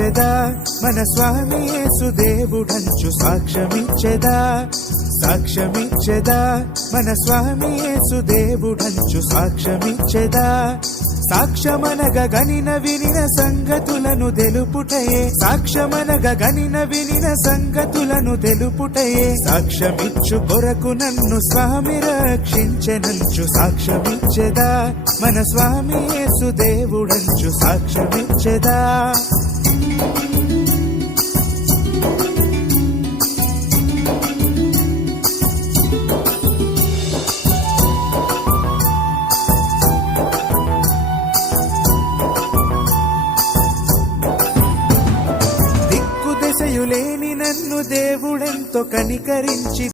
సాక్ష్యమిచ్చెదా మన స్వామి యేసు దేవుడంచు సాక్ష్యమిచ్చెదా సాక్ష్యమిచ్చెదా మన స్వామి యేసు దేవుడంచు సాక్ష్యమిచ్చెదా సాక్ష్యమనగ గనిన వినిన సంగతులను తెలుపుటయే సాక్ష్యమనగ గనిన వినిన సంగతులను తెలుపుటయే సాక్ష్యమిచ్చు కొరకు నన్ను స్వామి రక్షించెనంచు సాక్ష్యమిచ్చెదా మన స్వామి యేసు దేవుడంచు సాక్ష్యమిచ్చెదా లేని నన్ను దేవుడెంతో కనికరించి